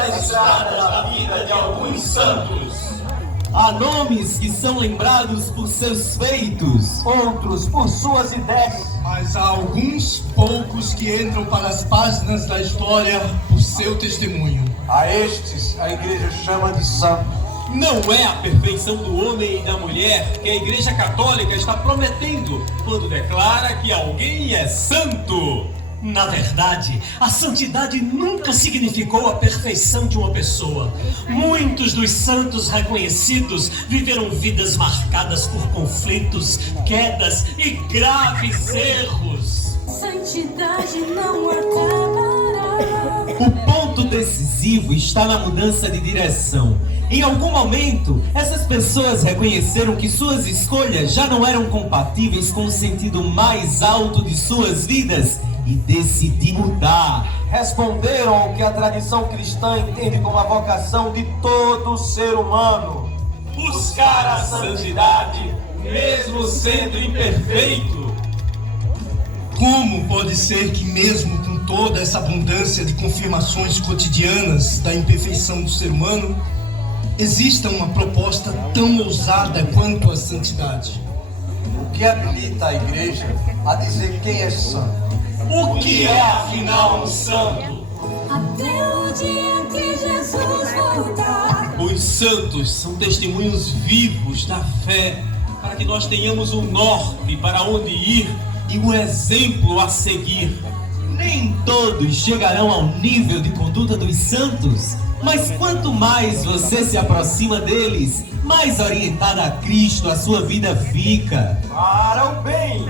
pelas estradas da vida de alguns santos. Há nomes que são lembrados por seus feitos, outros por suas ideias. Mas há alguns poucos que entram para as páginas da história por seu testemunho. A estes a Igreja chama de santos. Não é a perfeição do homem e da mulher que a Igreja Católica está prometendo quando declara que alguém é santo. Na verdade, a santidade nunca significou a perfeição de uma pessoa. Muitos dos santos reconhecidos viveram vidas marcadas por conflitos, quedas e graves erros. Santidade não acabará. O ponto decisivo está na mudança de direção. Em algum momento, essas pessoas reconheceram que suas escolhas já não eram compatíveis com o sentido mais alto de suas vidas e decidiram mudar. Responderam ao que a tradição cristã entende como a vocação de todo ser humano: buscar a santidade, mesmo sendo imperfeito. Como pode ser que, mesmo com toda essa abundância de confirmações cotidianas da imperfeição do ser humano, exista uma proposta tão ousada quanto a santidade? O que habilita a Igreja a dizer quem é santo? O que é, afinal, um santo? Até o dia que Jesus voltar. Os santos são testemunhos vivos da fé, para que nós tenhamos um norte para onde ir e um exemplo a seguir. Nem todos chegarão ao nível de conduta dos santos, mas quanto mais você se aproxima deles, mais orientada a Cristo a sua vida fica. Para o bem!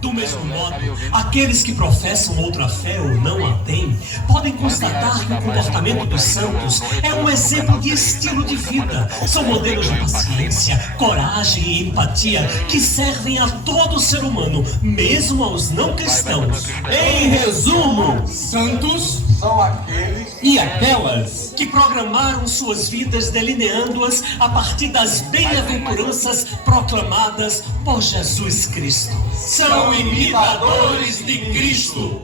Do mesmo modo, aqueles que professam outra fé ou não a têm, podem constatar que o comportamento dos santos é um exemplo de estilo de vida. São modelos de paciência, coragem e empatia que servem a todo ser humano, mesmo aos não cristãos. Em resumo, Santos são aqueles e aquelas que programaram suas vidas delineando-as a partir das bem-aventuranças proclamadas por Jesus Cristo. São imitadores de Cristo.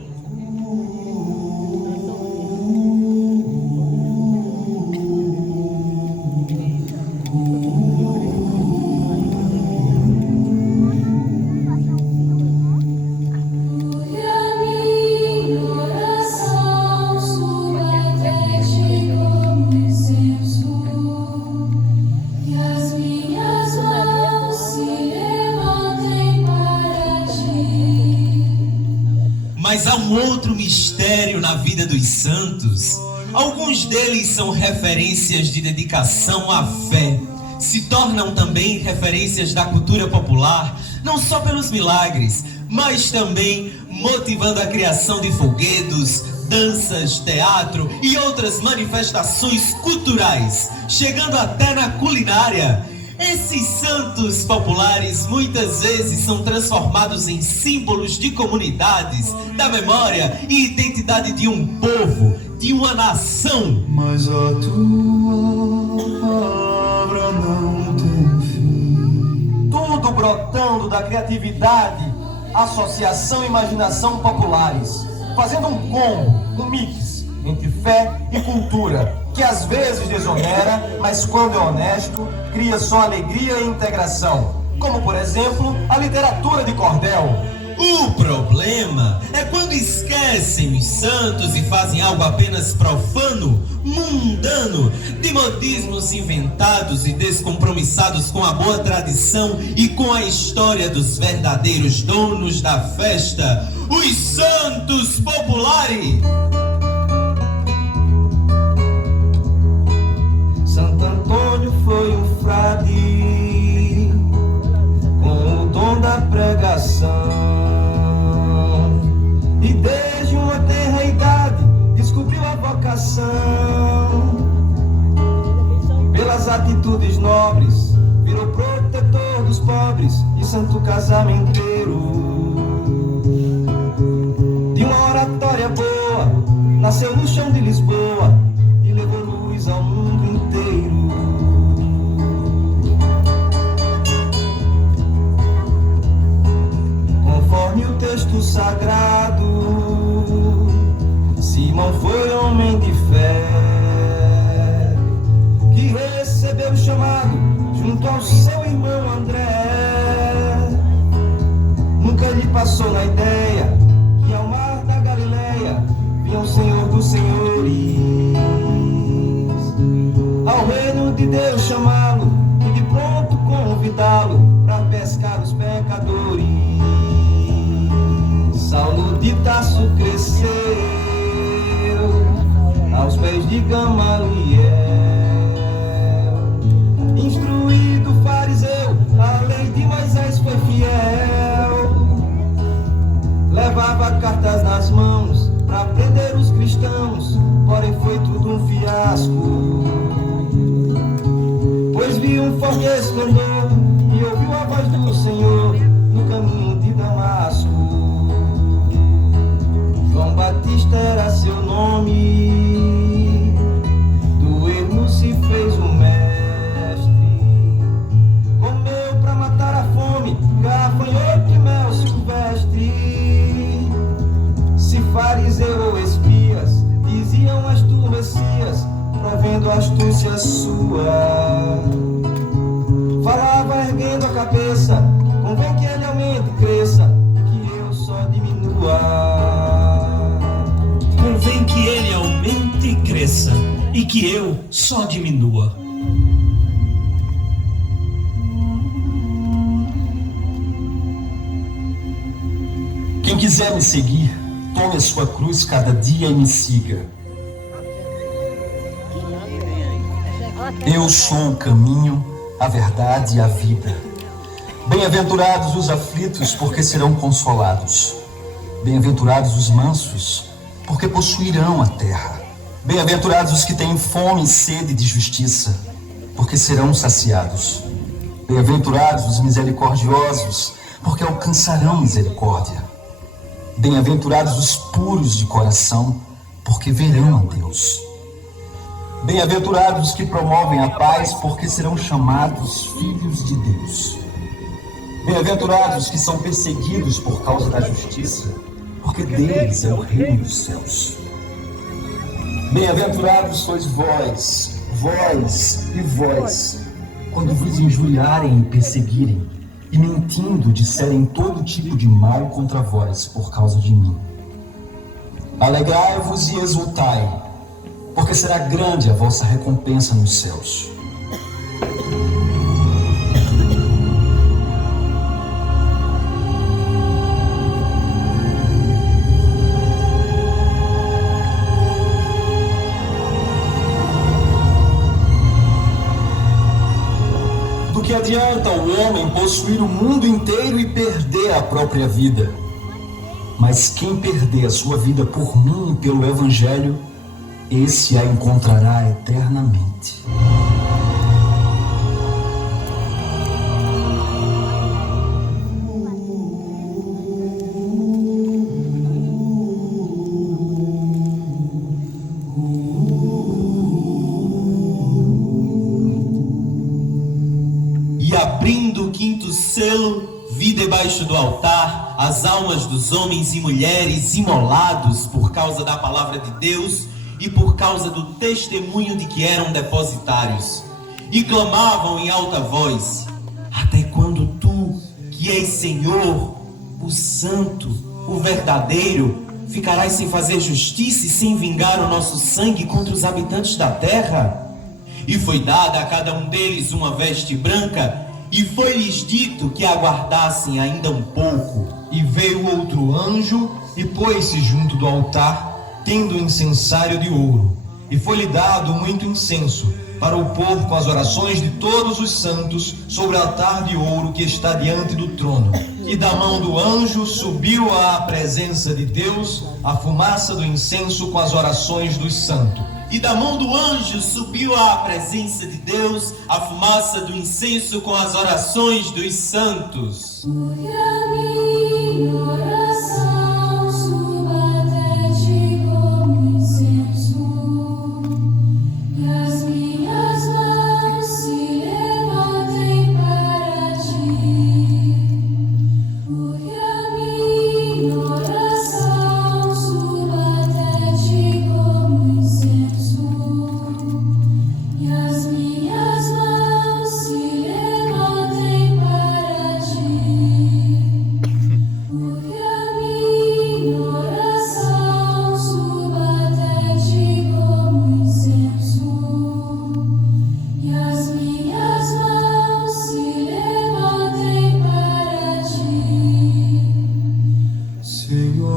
Mas há um outro mistério na vida dos santos. Alguns deles são referências de dedicação à fé. Se tornam também referências da cultura popular, não só pelos milagres, mas também motivando a criação de folguedos, danças, teatro e outras manifestações culturais, chegando até na culinária. Esses santos populares muitas vezes são transformados em símbolos de comunidades, da memória e identidade de um povo, de uma nação. Mas a tua palavra não tem fim. tudo brotando da criatividade, associação e imaginação populares, fazendo um combo, um mix entre fé e cultura, que às vezes desonera, mas quando é honesto, cria só alegria e integração, como por exemplo, a literatura de cordel. O problema é quando esquecem os santos e fazem algo apenas profano, mundano, de modismos inventados e descompromissados com a boa tradição e com a história dos verdadeiros donos da festa, os santos populares. Santo Antônio foi um frade com o dom da pregação, e desde uma tenra idade descobriu a vocação. Pelas atitudes nobres virou protetor dos pobres e santo casamenteiro. De uma oratória boa nasceu no chão de Lisboa e levou luz ao mundo inteiro. Conforme o texto sagrado, se Simão foi homem de fé, que recebeu o chamado junto ao seu irmão André. Nunca lhe passou na ideia que ao mar da Galileia vinha o Senhor dos Senhores, ao reino de Deus chamá-lo e de pronto convidá-lo para pescar os pecadores. Saulo de Tarso cresceu aos pés de Gamaliel, instruído fariseu, a lei de Moisés foi fiel. Levava cartas nas mãos para prender os cristãos, porém foi tudo um fiasco, pois viu um forte esplendor e ouviu a voz do Senhor no caminho de Damasco. João Batista era seu nome, do ermo se fez o mestre. Comeu pra matar a fome, gafanhoto e mel silvestre. Se fariseu ou espias diziam és tu Messias, provendo a astúcia sua. Falava erguendo a cabeça, convém que ele aumente e cresça, que eu só diminua. Convém que ele aumente e cresça, e que eu só diminua. Quem quiser me seguir, tome a sua cruz cada dia e me siga. Eu sou o caminho, a verdade e a vida. Bem-aventurados os aflitos, porque serão consolados. Bem-aventurados os mansos, porque possuirão a terra. Bem-aventurados os que têm fome e sede de justiça, porque serão saciados. Bem-aventurados os misericordiosos, porque alcançarão misericórdia. Bem-aventurados os puros de coração, porque verão a Deus. Bem-aventurados os que promovem a paz, porque serão chamados filhos de Deus. Bem-aventurados os que são perseguidos por causa da justiça, porque deles é o reino dos céus. Bem-aventurados sois vós, quando vos injuriarem e perseguirem, e mentindo disserem todo tipo de mal contra vós por causa de mim. Alegrai-vos e exultai, porque será grande a vossa recompensa nos céus. Do que adianta o homem possuir o mundo inteiro e perder a própria vida? Mas quem perder a sua vida por mim e pelo Evangelho, esse a encontrará eternamente. E abrindo o quinto selo, vi debaixo do altar as almas dos homens e mulheres imolados por causa da palavra de Deus e por causa do testemunho de que eram depositários. E clamavam em alta voz: até quando tu, que és Senhor, o Santo, o verdadeiro, ficarás sem fazer justiça e sem vingar o nosso sangue contra os habitantes da terra? E foi dada a cada um deles uma veste branca, e foi-lhes dito que aguardassem ainda um pouco. E veio outro anjo e pôs-se junto do altar, tendo um incensário de ouro. E foi-lhe dado muito incenso, para o pôr com as orações de todos os santos sobre o altar de ouro que está diante do trono. E da mão do anjo subiu à presença de Deus a fumaça do incenso com as orações dos santos. E da mão do anjo subiu à presença de Deus a fumaça do incenso com as orações dos santos. Porque a minha oração suba até ti como incenso, e as minhas mãos se levantem para ti. Porque a minha oração suba até ti como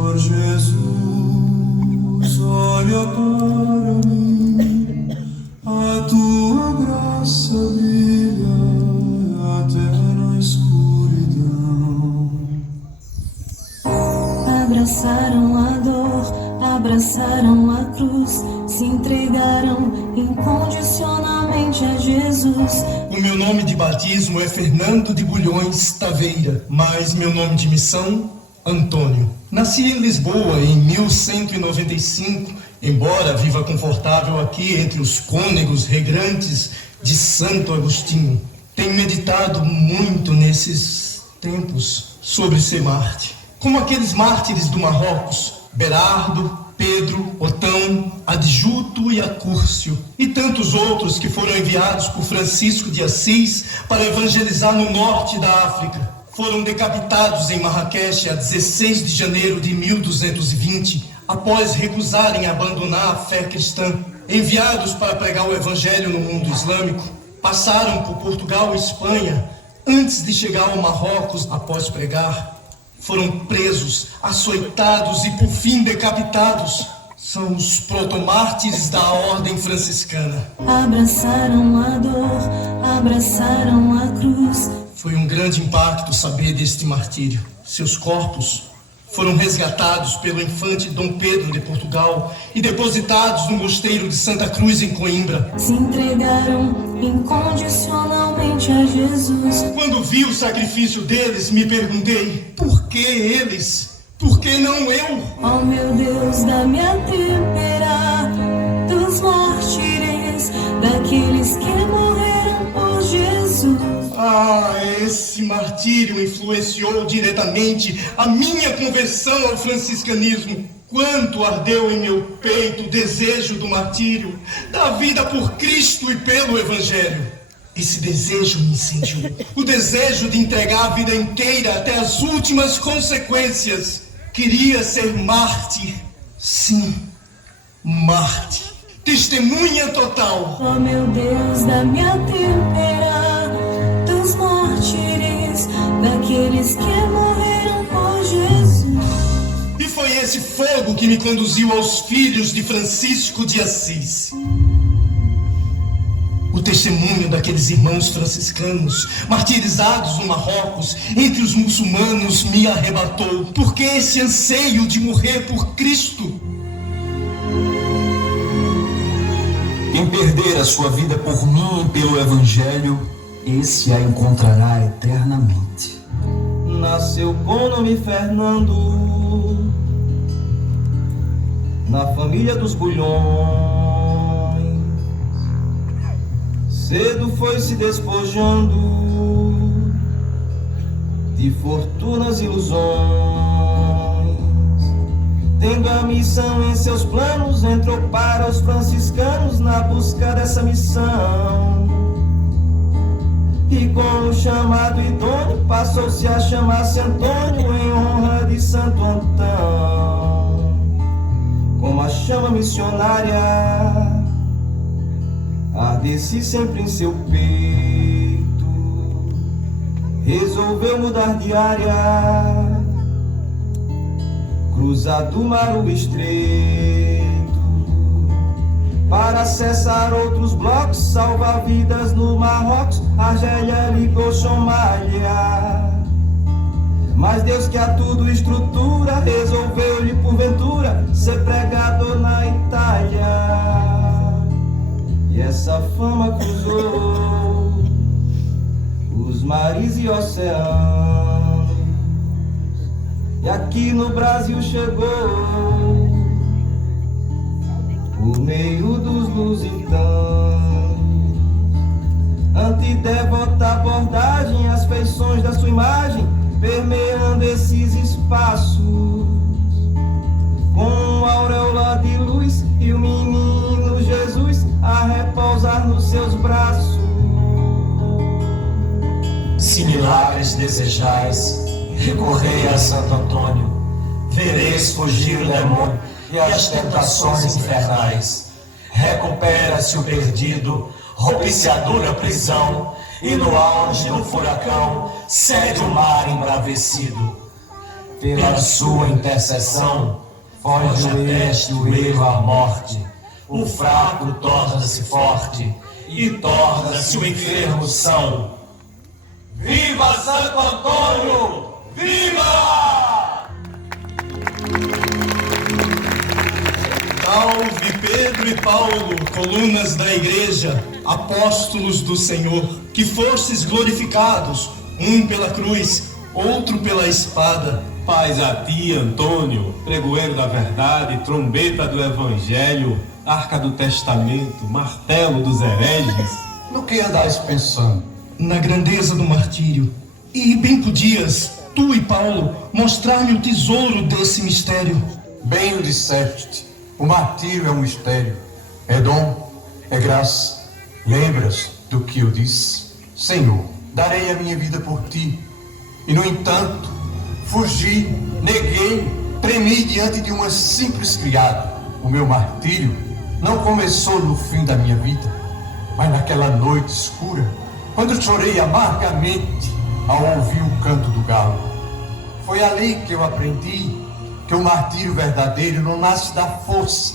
Senhor Jesus, olha para mim, a tua graça brilha até na escuridão. Abraçaram a dor, abraçaram a cruz, se entregaram incondicionalmente a Jesus. O meu nome de batismo é Fernando de Bulhões Taveira, mas meu nome de missão, Antônio. Nasci em Lisboa em 1195, embora viva confortável aqui entre os cônegos regrantes de Santo Agostinho. Tenho meditado muito nesses tempos sobre ser mártir. Como aqueles mártires do Marrocos, Berardo, Pedro, Otão, Adjuto e Acúrcio, e tantos outros que foram enviados por Francisco de Assis para evangelizar no norte da África. Foram decapitados em Marrakech a 16 de janeiro de 1220, após recusarem abandonar a fé cristã. Enviados para pregar o evangelho no mundo islâmico, passaram por Portugal e Espanha antes de chegar ao Marrocos após pregar. Foram presos, açoitados e por fim decapitados. São os protomártires da ordem franciscana. Abraçaram a dor, abraçaram a cruz. Foi um grande impacto saber deste martírio. Seus corpos foram resgatados pelo infante Dom Pedro de Portugal e depositados no mosteiro de Santa Cruz, em Coimbra. Se entregaram incondicionalmente a Jesus. Quando vi o sacrifício deles, me perguntei, por que eles? Por que não eu? Oh meu Deus, dá-me a tempera dos mártires, daqueles que morreram por Jesus. Ah, esse martírio influenciou diretamente a minha conversão ao franciscanismo. Quanto ardeu em meu peito o desejo do martírio, da vida por Cristo e pelo Evangelho. Esse desejo me incendiou. O desejo de entregar a vida inteira até as últimas consequências. Queria ser mártir. Sim, mártir. Testemunha total. Oh meu Deus, dá-me a tempera dos mártires, daqueles que morreram por Jesus. E foi esse fogo que me conduziu aos filhos de Francisco de Assis. O testemunho daqueles irmãos franciscanos, martirizados no Marrocos, entre os muçulmanos, me arrebatou. Porque esse anseio de morrer por Cristo. Quem perder a sua vida por mim e pelo Evangelho, esse a encontrará eternamente. Nasceu com nome Fernando, na família dos Bulhões. Cedo foi se despojando de fortunas e ilusões, tendo a missão em seus planos, entrou para os franciscanos na busca dessa missão. E com o chamado idôneo, passou-se a chamar-se Antônio, em honra de Santo Antão. Como a chama missionária ardesse sempre em seu peito, resolveu mudar de área, cruzar do mar o estreito, para acessar outros blocos, salvar vidas no Marrocos, Argélia, ligou Somália. Mas Deus, que a tudo estrutura, resolveu-lhe porventura ser pregador na Itália. E essa fama cruzou os mares e oceanos, e aqui no Brasil chegou por meio dos lusitanos. Antidevota abordagem, as feições da sua imagem permeando esses espaços, com auréola de luz e o menino Jesus a repousar nos seus braços. Se milagres desejais, recorrei a Santo Antônio, vereis fugir o demônio e as tentações infernais. Recupera-se o perdido, rompe-se a dura prisão, e no auge do furacão cede o mar embravecido. Pela sua intercessão, foge o este, o erro, a morte. O fraco torna-se forte e torna-se o enfermo são. Viva Santo Antônio! Viva! Salve Pedro e Paulo, colunas da igreja, apóstolos do Senhor, que fostes glorificados, um pela cruz, outro pela espada. Paz a ti, Antônio, pregoeiro da verdade, trombeta do evangelho, arca do testamento, martelo dos hereges. No que andais pensando? Na grandeza do martírio. E bem podias, tu e Paulo, mostrar-me o tesouro desse mistério. Bem o disseste, o martírio é um mistério, é dom, é graça. Lembras do que eu disse? Senhor, darei a minha vida por ti. E no entanto, fugi, neguei, tremi diante de uma simples criada. O meu martírio não começou no fim da minha vida, mas naquela noite escura, quando chorei amargamente ao ouvir o canto do galo. Foi ali que eu aprendi que o martírio verdadeiro não nasce da força,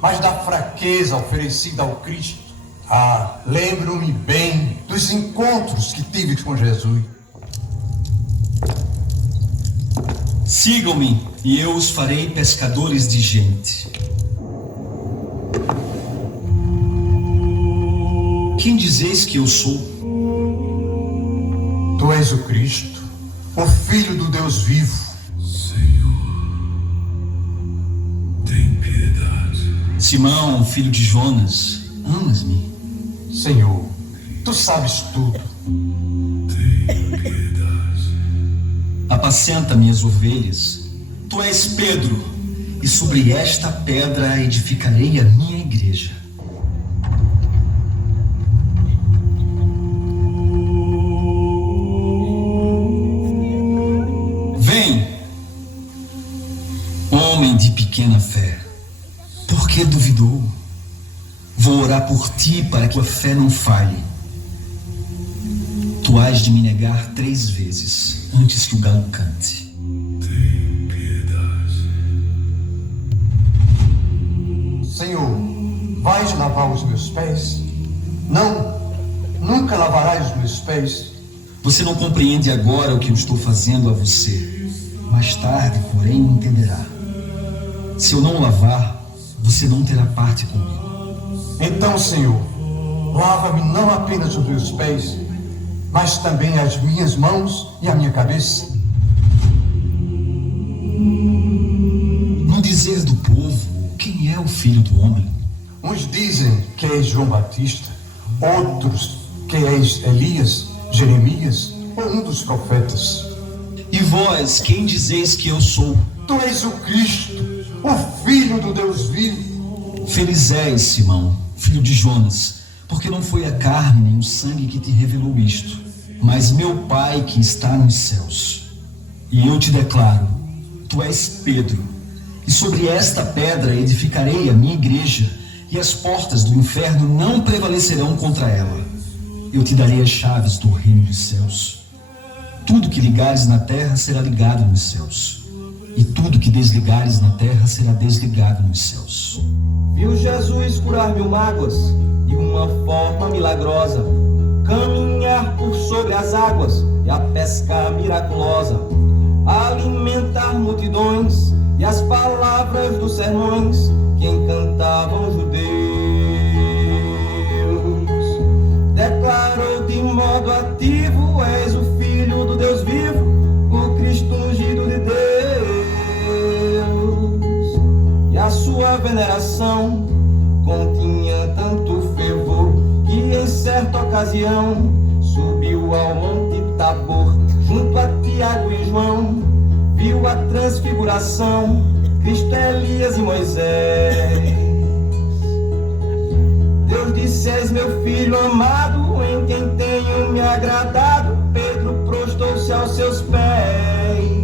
mas da fraqueza oferecida ao Cristo. Ah, lembro-me bem dos encontros que tive com Jesus. Sigam-me e eu os farei pescadores de gente. Quem dizeis que eu sou? Tu és o Cristo, o Filho do Deus vivo. Senhor, tem piedade. Simão, filho de Jonas, amas-me? Senhor, tu sabes tudo. Tem piedade. Apacenta minhas ovelhas. Tu és Pedro, e sobre esta pedra edificarei a minha igreja. Vem, homem de pequena fé, por que duvidou? Vou orar por ti para que a fé não falhe. Tu hás de me negar 3 vezes antes que o galo cante. Tem piedade. Senhor, vais lavar os meus pés? Não, nunca lavarás os meus pés. Você não compreende agora o que eu estou fazendo a você. Mais tarde, porém, entenderá. Se eu não lavar, você não terá parte comigo. Então, Senhor, lava-me não apenas os meus pés, mas também as minhas mãos e a minha cabeça. No dizer do povo, quem é o Filho do Homem? Uns dizem que és João Batista, outros que és Elias, Jeremias ou um dos profetas. E vós, quem dizeis que eu sou? Tu és o Cristo, o Filho do Deus vivo. Feliz és, Simão, filho de Jonas, porque não foi a carne nem o sangue que te revelou isto, mas meu Pai que está nos céus. E eu te declaro, tu és Pedro, e sobre esta pedra edificarei a minha igreja, e as portas do inferno não prevalecerão contra ela. Eu te darei as chaves do reino dos céus. Tudo que ligares na terra será ligado nos céus, e tudo que desligares na terra será desligado nos céus. Viu Jesus curar 1000 mágoas de uma forma milagrosa, caminhar por sobre as águas e a pesca miraculosa, alimentar multidões e as palavras dos sermões que encantavam os judeus. Declarou de modo ativo: és o Filho do Deus vivo, o Cristo ungido de Deus. E a sua veneração continha tanto fervor que em certa ocasião subiu ao Monte Tabor, junto a Tiago e João, viu a transfiguração, Cristo, Elias e Moisés. Deus disse: és meu filho amado, em quem tenho me agradado. Pedro prostou-se aos seus pés.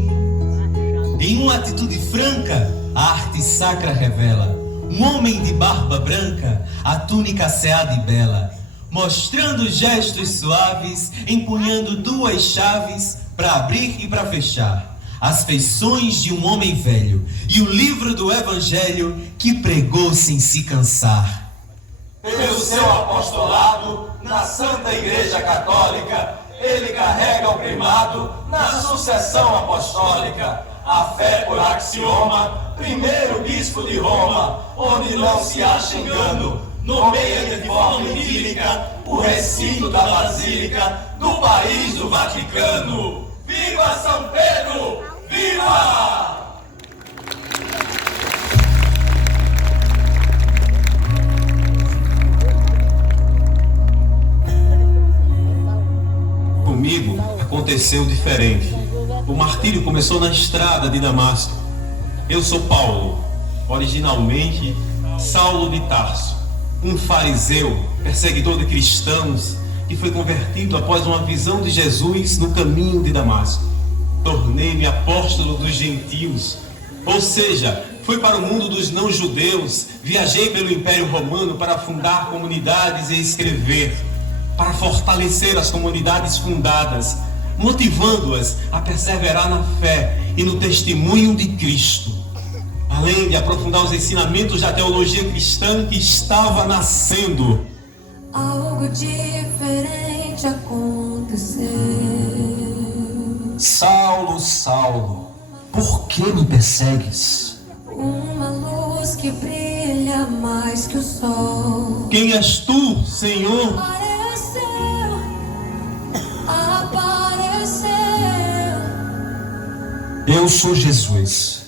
Em uma atitude franca, a arte sacra revela um homem de barba branca, a túnica ceada e bela, mostrando gestos suaves, empunhando 2 chaves para abrir e para fechar. as feições de um homem velho e o livro do Evangelho que pregou sem se cansar. Pelo seu apostolado na Santa Igreja Católica, ele carrega o primado na sucessão apostólica. A fé por axioma, primeiro bispo de Roma, onde não se acha engano, nomeia de forma idílica o recinto da Basílica do país do Vaticano. Viva São Pedro! Viva! Comigo aconteceu diferente. O martírio começou na estrada de Damasco. Eu sou Paulo, originalmente Saulo de Tarso, um fariseu, perseguidor de cristãos, que foi convertido após uma visão de Jesus no caminho de Damasco. Tornei-me apóstolo dos gentios, ou seja, fui para o mundo dos não-judeus, viajei pelo Império Romano para fundar comunidades e escrever, para fortalecer as comunidades fundadas, motivando-as a perseverar na fé e no testemunho de Cristo, além de aprofundar os ensinamentos da teologia cristã que estava nascendo. Algo diferente aconteceu. Saulo, Saulo, por que me persegues? Uma luz que brilha mais que o sol. Quem és tu, Senhor? Apareceu. Eu sou Jesus,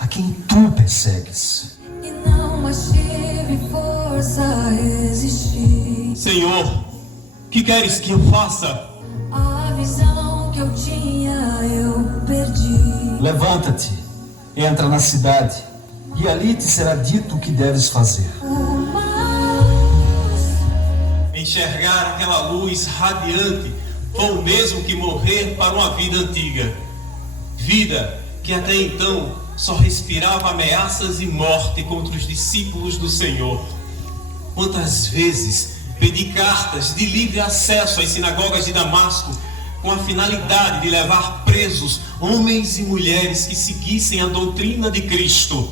a quem tu persegues. E não mais tive força a resistir. Senhor, que queres que eu faça? A visão que eu tinha eu perdi. Levanta-te, entra na cidade, e ali te será dito o que deves fazer. Enxergar aquela luz radiante foi o mesmo que morrer para uma vida antiga. Vida que até então só respirava ameaças e morte contra os discípulos do Senhor. Quantas vezes pedi cartas de livre acesso às sinagogas de Damasco com a finalidade de levar presos homens e mulheres que seguissem a doutrina de Cristo.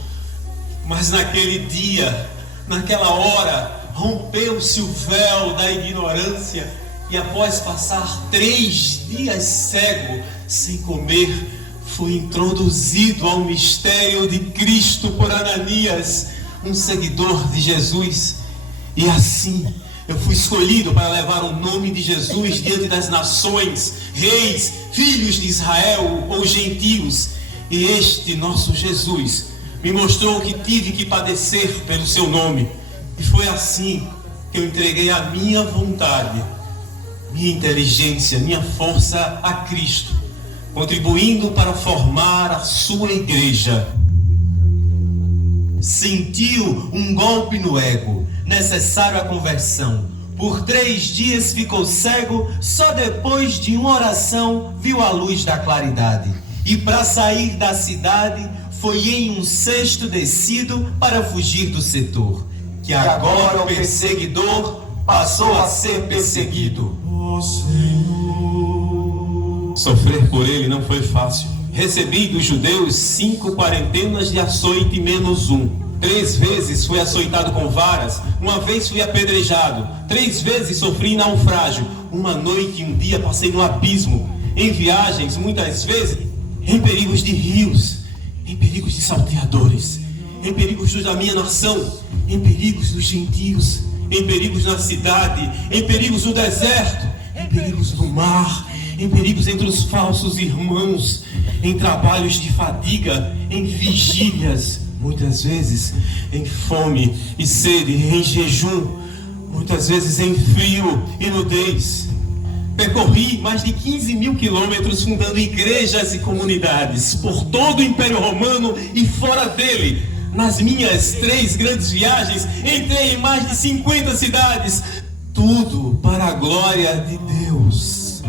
Mas naquele dia, naquela hora, rompeu-se o véu da ignorância e após passar 3 dias cego, sem comer, fui introduzido ao mistério de Cristo por Ananias, um seguidor de Jesus. E assim eu fui escolhido para levar o nome de Jesus diante das nações, reis, filhos de Israel ou gentios. E este nosso Jesus me mostrou que tive que padecer pelo seu nome. E foi assim que eu entreguei a minha vontade, minha inteligência, minha força a Cristo, contribuindo para formar a sua igreja. Sentiu um golpe no ego, necessário à conversão. Por 3 dias ficou cego, só depois de uma oração viu a luz da claridade. E para sair da cidade foi em um cesto descido para fugir do setor. Que agora o perseguidor passou a ser perseguido. Sofrer por ele não foi fácil. Recebi dos judeus 5 quarentenas de açoite menos 1. 3 vezes fui açoitado com varas, 1 vez fui apedrejado, 3 vezes sofri naufrágio, 1 noite e 1 dia passei no abismo, em viagens, muitas vezes, em perigos de rios, em perigos de salteadores, em perigos da minha nação, em perigos dos gentios, em perigos na cidade, em perigos no deserto, em perigos no mar, em perigos entre os falsos irmãos, em trabalhos de fadiga, em vigílias, muitas vezes em fome e sede, em jejum, muitas vezes em frio e nudez. Percorri mais de 15.000 quilômetros fundando igrejas e comunidades por todo o Império Romano e fora dele. Nas minhas 3 grandes viagens, entrei em mais de 50 cidades. Tudo para a glória de Deus.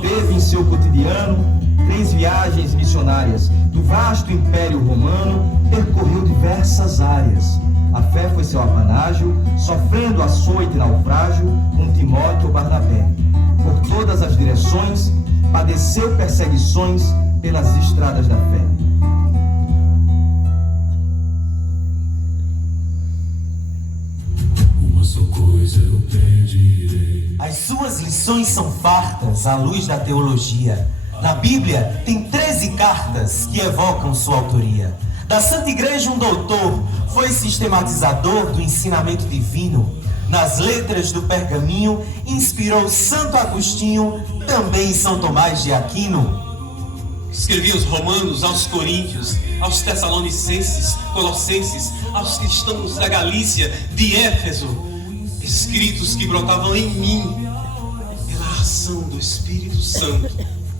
Teve em seu cotidiano 3 viagens missionárias. Do vasto Império Romano, percorreu diversas áreas. A fé foi seu apanágio, sofrendo açoite e naufrágio, com Timóteo ou Barnabé. Por todas as direções, padeceu perseguições pelas estradas da fé. Uma só coisa eu pedirei. As suas lições são fartas à luz da teologia. Na Bíblia tem 13 cartas que evocam sua autoria. Da Santa Igreja, um doutor foi sistematizador do ensinamento divino. Nas letras do pergaminho inspirou Santo Agostinho, também São Tomás de Aquino. Escrevia aos romanos, aos coríntios, aos tessalonicenses, colossenses, aos cristãos da Galícia, de Éfeso, escritos que brotavam em mim pela ação do Espírito Santo,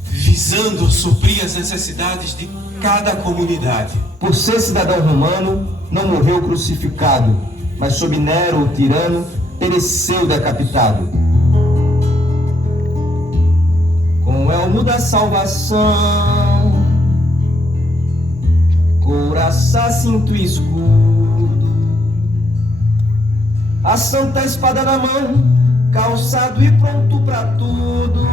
visando suprir as necessidades de cada comunidade. Por ser cidadão romano, não morreu crucificado, mas sob Nero, o tirano, pereceu decapitado. Com o elmo da salvação, couraça, cinto e escudo, a santa espada na mão, calçado e pronto pra tudo,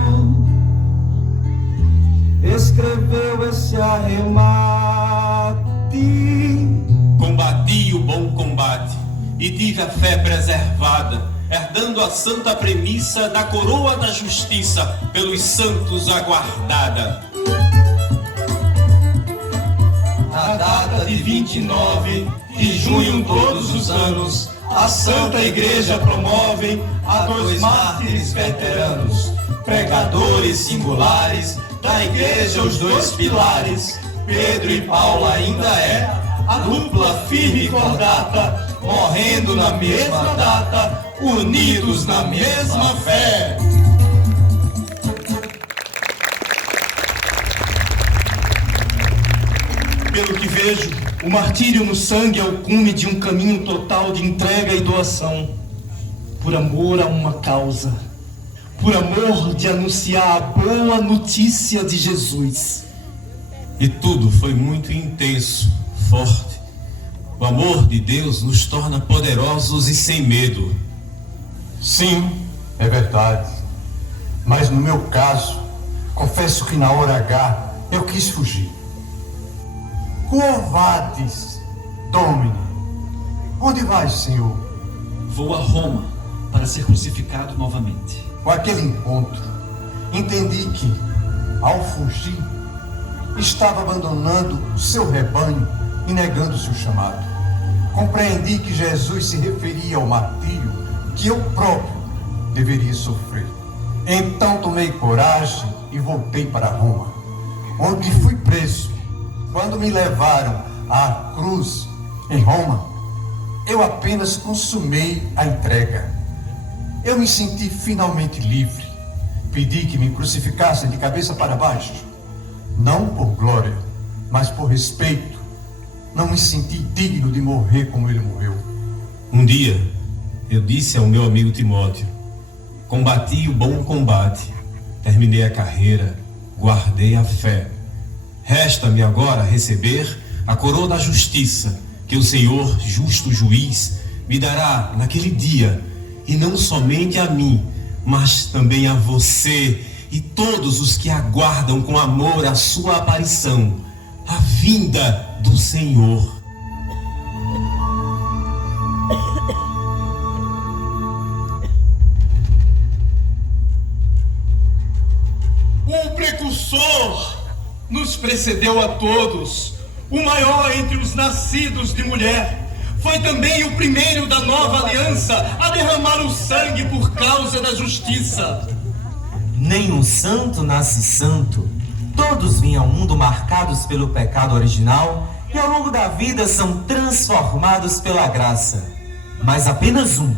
escreveu esse arremate. Combati o bom combate e tive a fé preservada, herdando a santa premissa da coroa da justiça, pelos santos aguardada. Na data de 29 de junho todos os anos, a Santa Igreja promove a 2 mártires veteranos, pregadores singulares da Igreja, os 2 pilares. Pedro e Paulo ainda é a dupla firme e cordata, morrendo na mesma data, unidos na mesma fé. Pelo que vejo, o martírio no sangue é o cume de um caminho total de entrega e doação, por amor a uma causa, por amor de anunciar a boa notícia de Jesus. E tudo foi muito intenso, forte. O amor de Deus nos torna poderosos e sem medo. Sim, é verdade. Mas no meu caso, confesso que na hora H eu quis fugir. Quo vadis, Domine? Onde vais, Senhor? Vou a Roma para ser crucificado novamente. Com aquele encontro, entendi que, ao fugir, estava abandonando o seu rebanho e negando-se o chamado. Compreendi que Jesus se referia ao martírio que eu próprio deveria sofrer. Então tomei coragem e voltei para Roma, onde fui preso. Quando me levaram à cruz em Roma, eu apenas consumei a entrega. Eu me senti finalmente livre. Pedi que me crucificassem de cabeça para baixo. Não por glória, mas por respeito. Não me senti digno de morrer como ele morreu. Um dia, eu disse ao meu amigo Timóteo: combati o bom combate, terminei a carreira, guardei a fé. Resta-me agora receber a coroa da justiça, que o Senhor, justo juiz, me dará naquele dia, e não somente a mim, mas também a você e todos os que aguardam com amor a sua aparição, a vinda do Senhor. O precursor nos precedeu a todos, o maior entre os nascidos de mulher. Foi também o primeiro da nova aliança a derramar o sangue por causa da justiça. Nenhum santo nasce santo. Todos vêm ao mundo marcados pelo pecado original e ao longo da vida são transformados pela graça. Mas apenas um,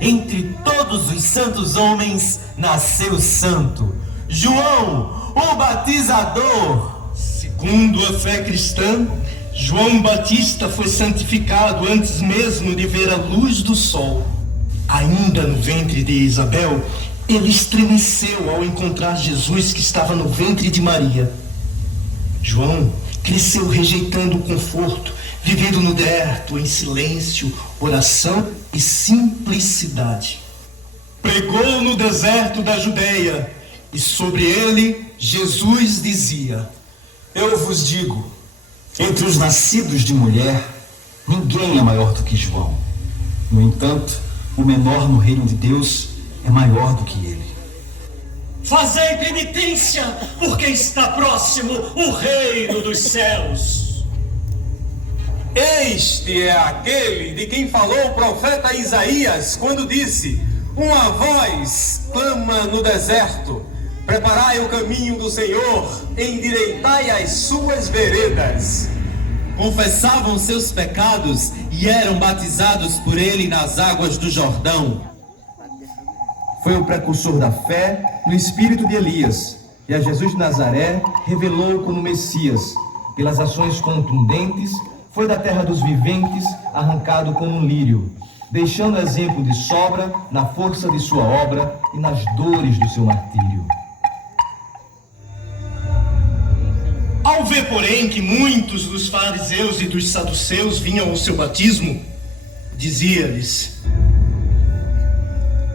entre todos os santos homens, nasceu santo: João, o batizador. Segundo a fé cristã, João Batista foi santificado antes mesmo de ver a luz do sol. Ainda no ventre de Isabel, ele estremeceu ao encontrar Jesus que estava no ventre de Maria. João cresceu rejeitando o conforto, vivendo no deserto, em silêncio, oração e simplicidade. Pregou no deserto da Judeia, e sobre ele Jesus dizia: Eu vos digo, entre os nascidos de mulher, ninguém é maior do que João. No entanto, o menor no reino de Deus é maior do que ele. Fazei penitência, porque está próximo o reino dos céus. Este é aquele de quem falou o profeta Isaías, quando disse: uma voz clama no deserto, preparai o caminho do Senhor, endireitai as suas veredas. Confessavam seus pecados e eram batizados por ele nas águas do Jordão. Foi o precursor da fé no espírito de Elias, e a Jesus de Nazaré revelou como Messias. Pelas ações contundentes, foi da terra dos viventes arrancado como um lírio, deixando exemplo de sobra na força de sua obra e nas dores do seu martírio. Ao ver, porém, que muitos dos fariseus e dos saduceus vinham ao seu batismo, dizia-lhes: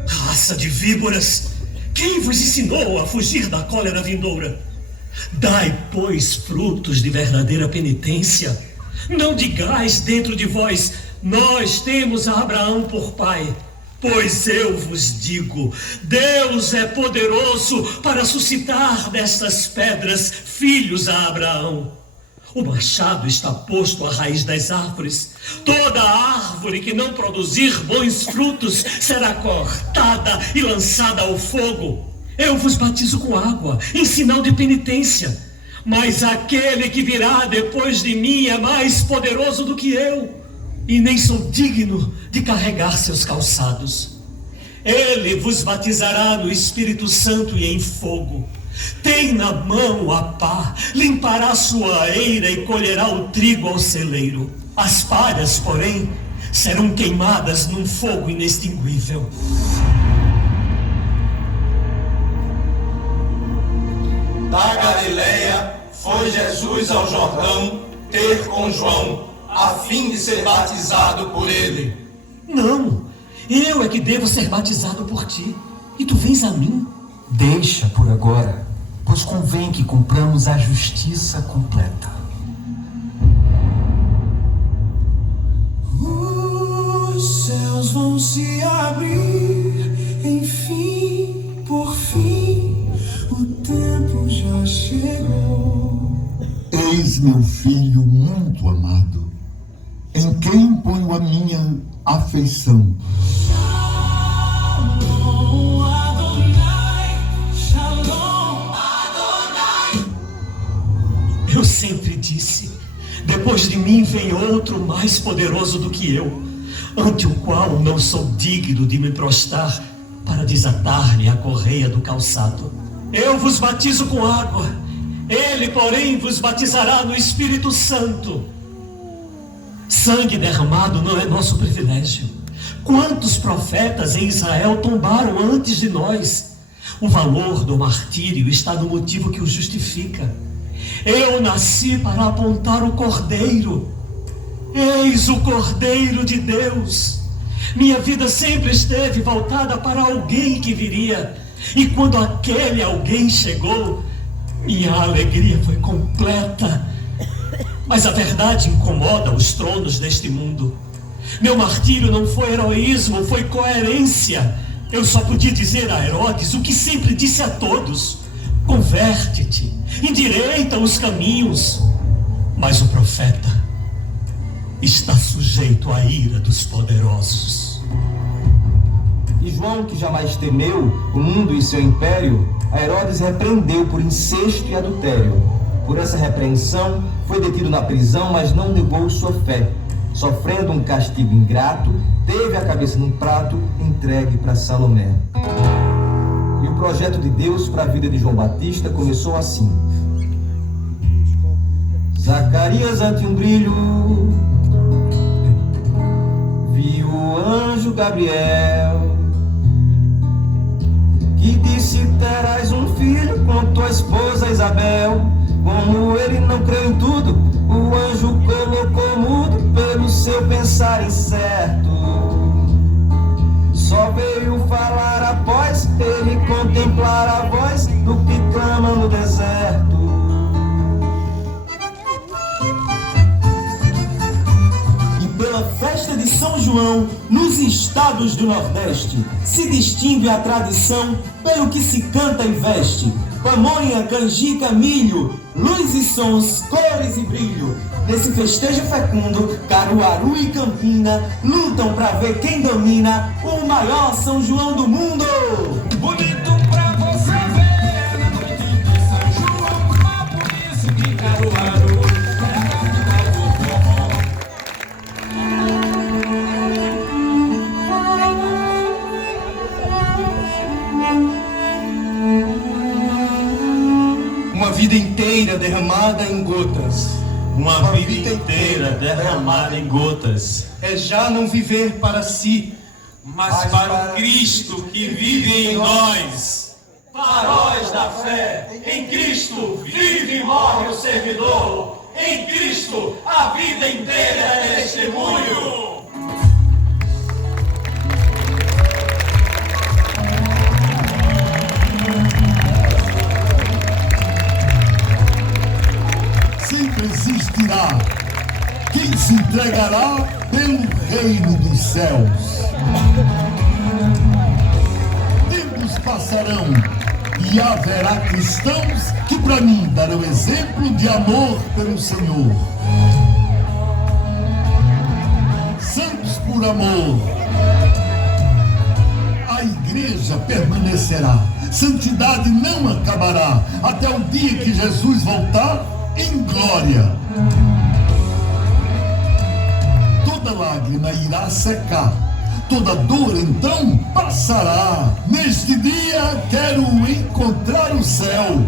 Raça de víboras, quem vos ensinou a fugir da cólera vindoura? Dai, pois, frutos de verdadeira penitência. Não digais dentro de vós: nós temos a Abraão por pai. Pois eu vos digo, Deus é poderoso para suscitar destas pedras filhos a Abraão. O machado está posto à raiz das árvores. Toda árvore que não produzir bons frutos será cortada e lançada ao fogo. Eu vos batizo com água, em sinal de penitência. Mas aquele que virá depois de mim é mais poderoso do que eu, e nem sou digno de carregar seus calçados. Ele vos batizará no Espírito Santo e em fogo. Tem na mão a pá, limpará sua eira e colherá o trigo ao celeiro. As palhas, porém, serão queimadas num fogo inextinguível. Da Galileia foi Jesus ao Jordão ter com João, a fim de ser batizado por ele. Não, eu é que devo ser batizado por ti, e tu vens a mim. Deixa por agora, pois convém que cumpramos a justiça completa. Os céus vão se abrir, enfim, por fim, o tempo já chegou. Eis meu filho muito amado, em quem ponho a minha afeição. Shalom Adonai, Shalom Adonai. Eu sempre disse: depois de mim vem outro mais poderoso do que eu, ante o qual não sou digno de me prostrar para desatar-lhe a correia do calçado. Eu vos batizo com água, ele, porém, vos batizará no Espírito Santo. Sangue derramado não é nosso privilégio. Quantos profetas em Israel tombaram antes de nós? O valor do martírio está no motivo que o justifica. Eu nasci para apontar o Cordeiro. Eis o Cordeiro de Deus. Minha vida sempre esteve voltada para alguém que viria. E quando aquele alguém chegou, minha alegria foi completa. Mas a verdade incomoda os tronos deste mundo. Meu martírio não foi heroísmo, foi coerência. Eu só podia dizer a Herodes o que sempre disse a todos: converte-te, endireita os caminhos. Mas o profeta está sujeito à ira dos poderosos. E João, que jamais temeu o mundo e seu império, a Herodes repreendeu por incesto e adultério. Por essa repreensão, foi detido na prisão, mas não negou sua fé. Sofrendo um castigo ingrato, teve a cabeça num prato entregue para Salomé. E o projeto de Deus para a vida de João Batista começou assim. Zacarias ante um brilho viu o anjo Gabriel, que disse: terás um filho com tua esposa Isabel. Como ele não creu em tudo, o anjo colocou mudo seu pensar incerto. Só veio falar após ele contemplar a voz do que clama no deserto. E pela festa de São João, nos estados do Nordeste, se distingue a tradição pelo que se canta e veste. Pamonha, canjica, milho, luz e sons, cores e brilho. Nesse festejo fecundo, Caruaru e Campina lutam pra ver quem domina o maior São João do mundo. Bonito pra você ver na noite de São João, por isso que Caruaru é a capital do forró. Uma vida inteira derramada em gotas. Uma vida inteira derramada em gotas. É já não viver para si, mas para o Cristo que vive em nós. Faróis da fé, em Cristo vive e morre o servidor. Em Cristo a vida inteira é testemunho. Sempre existirá quem se entregará pelo reino dos céus. Tempos passarão e haverá cristãos que para mim darão exemplo de amor pelo Senhor. Santos por amor, a igreja permanecerá. Santidade não acabará até o dia que Jesus voltar em glória. Toda lágrima irá secar, toda dor então passará. Neste dia quero encontrar o céu.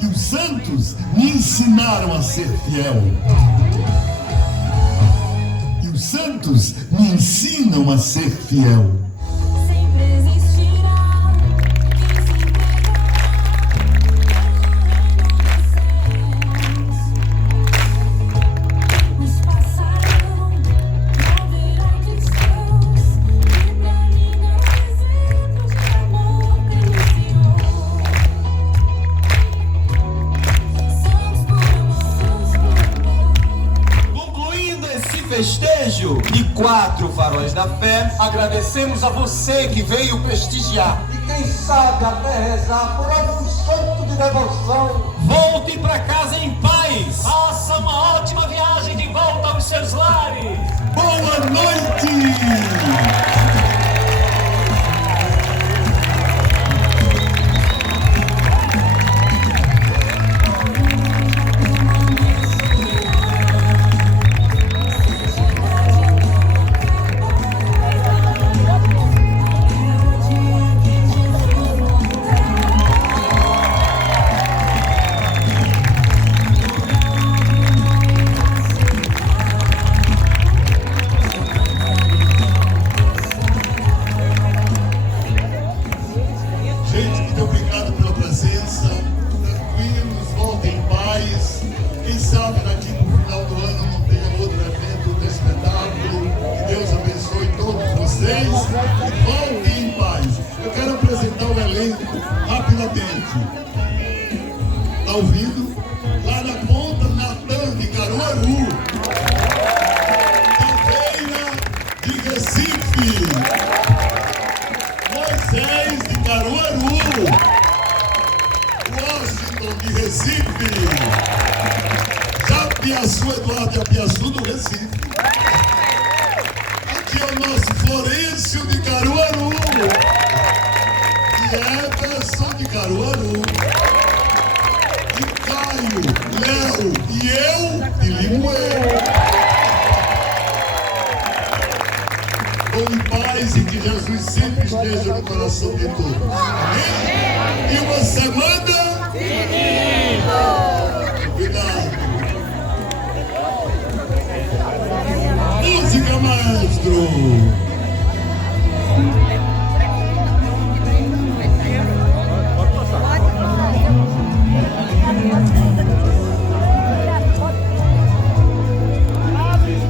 E os santos me ensinaram a ser fiel. E os santos me ensinam a ser fiel. Festejo de 4 faróis da fé, agradecemos a você que veio prestigiar. E quem sabe até rezar por algum santo de devoção. Volte pra casa em paz. Faça uma ótima viagem de volta aos seus lares. Boa noite! Tá ouvindo? Lá na ponta Natan de Caruaru, Taveira de Recife, Moisés de Caruaru, Washington de Recife, Japiaçu, Eduardo Japiaçu do Recife. Aqui é o nosso Florencio de Caruaru e Everson de Caruaru. Caio, Léo e eu de Limoeiro. Com paz e que Jesus sempre esteja no coração de todos. Amém? E uma semana.